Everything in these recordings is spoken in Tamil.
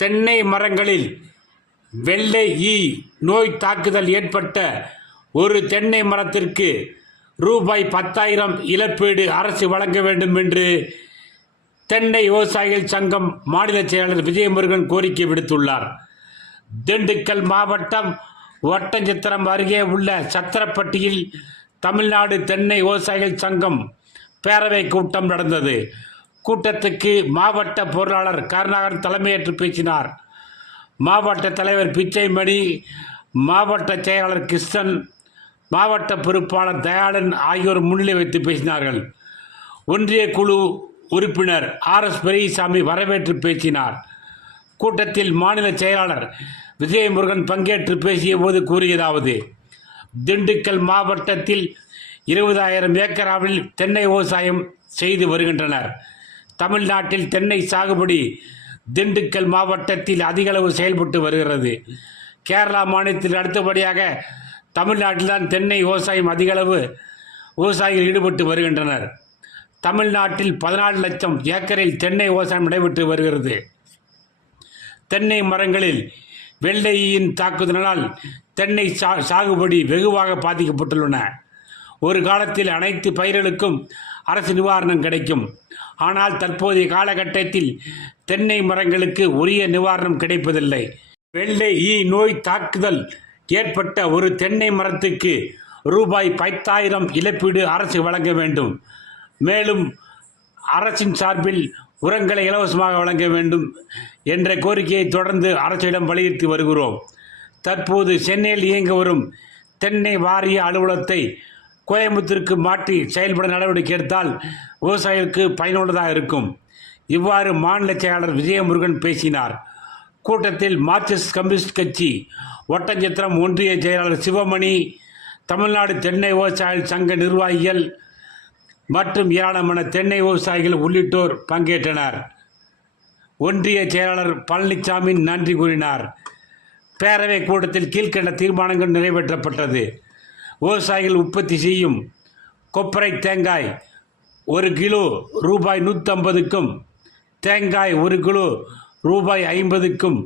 தென்னை மரங்களில் வெள்ளை ஈ நோய் தாக்குதல் ஏற்பட்ட ஒரு தென்னை மரத்திற்கு ரூபாய் 10,000 இழப்பீடு அரசு வழங்க வேண்டும் என்று தென்னை விவசாயிகள் சங்கம் மாநில செயலாளர் விஜயமுருகன் கோரிக்கை விடுத்துள்ளார். திண்டுக்கல் மாவட்டம் ஒட்டஞ்சத்திரம் அருகே உள்ள சத்திரப்பட்டியில் தமிழ்நாடு தென்னை விவசாயிகள் சங்கம் பேரவை கூட்டம் நடந்தது. கூட்டத்துக்கு மாவட்ட பொருளாளர் கருணாகரன் தலைமையேற்று பேசினார். மாவட்ட தலைவர் பிச்சைமணி, மாவட்ட செயலாளர் கிருஷ்ணன், மாவட்ட பொறுப்பாளர் தயாளன் ஆகியோர் முன்னிலை வைத்து பேசினார்கள். ஒன்றிய குழு உறுப்பினர் RS பெரியசாமி வரவேற்று பேசினார். கூட்டத்தில் மாநில செயலாளர் விஜயமுருகன் பங்கேற்று பேசிய போது கூறியதாவது: திண்டுக்கல் மாவட்டத்தில் 20,000 ஏக்கராவில் தென்னை விவசாயம் செய்து வருகின்றனர். தமிழ்நாட்டில் தென்னை சாகுபடி திண்டுக்கல் மாவட்டத்தில் அதிகளவு செயல்பட்டு வருகிறது. கேரளா மாநிலத்தில் அடுத்தபடியாக தமிழ்நாட்டில்தான் தென்னை விவசாயம் அதிகளவு விவசாயிகள் ஈடுபட்டு வருகின்றனர். தமிழ்நாட்டில் 14 லட்சம் ஏக்கரில் தென்னை விவசாயம் நடைபெற்று வருகிறது. தென்னை மரங்களில் வெள்ளை ஈயின் தாக்குதலால் தென்னை சாகுபடி வெகுவாக பாதிக்கப்பட்டுள்ளன. ஒரு காலத்தில் அனைத்து பயிர்களுக்கும் அரசு நிவாரணம் கிடைக்கும். ஆனால் தற்போதைய காலகட்டத்தில் தென்னை மரங்களுக்கு உரிய நிவாரணம் கிடைப்பதில்லை. வெள்ளை ஈ நோய் தாக்குதல் ஏற்பட்ட ஒரு தென்னை மரத்துக்கு ரூபாய் 10,000 இழப்பீடு அரசு வழங்க வேண்டும். மேலும் அரசின் சார்பில் உரங்களை இலவசமாக வழங்க வேண்டும் என்ற கோரிக்கையை தொடர்ந்து அரசிடம் வலியுறுத்தி வருகிறோம். தற்போது சென்னையில் இயங்க வரும் தென்னை வாரிய அலுவலகத்தை கோயம்புத்தூருக்கு மாற்றி செயல்பட நடவடிக்கை எடுத்தால் விவசாயிகளுக்கு பயனுள்ளதாக இருக்கும். இவ்வாறு மாநில செயலாளர் விஜயமுருகன் பேசினார். கூட்டத்தில் மார்க்சிஸ்ட் கம்யூனிஸ்ட் கட்சி ஒட்டஞ்சத்திரம் ஒன்றிய செயலாளர் சிவமணி, தமிழ்நாடு தென்னை விவசாயிகள் சங்க நிர்வாகிகள் மற்றும் ஏராளமான தென்னை விவசாயிகள் உள்ளிட்டோர் பங்கேற்றனர். ஒன்றிய செயலாளர் பழனிசாமி நன்றி கூறினார். பேரவை கூட்டத்தில் கீழ்கண்ட தீர்மானங்கள் நிறைவேற்றப்பட்டது. விவசாயிகள் உற்பத்தி செய்யும் கொப்பரை தேங்காய் 1 கிலோ ரூபாய் 150க்கும், தேங்காய் 1 கிலோ ரூபாய் 50க்கும்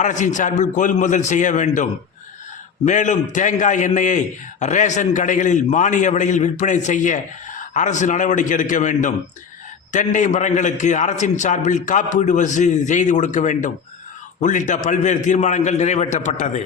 அரசின் சார்பில் கொள்முதல் செய்ய வேண்டும். மேலும் தேங்காய் எண்ணெயை ரேஷன் கடைகளில் மானிய விலையில் விற்பனை செய்ய அரசு நடவடிக்கை எடுக்க வேண்டும். தென்னை மரங்களுக்கு அரசின் சார்பில் காப்பீடு வசூல் செய்து கொடுக்க வேண்டும் உள்ளிட்ட பல்வேறு தீர்மானங்கள் நிறைவேற்றப்பட்டது.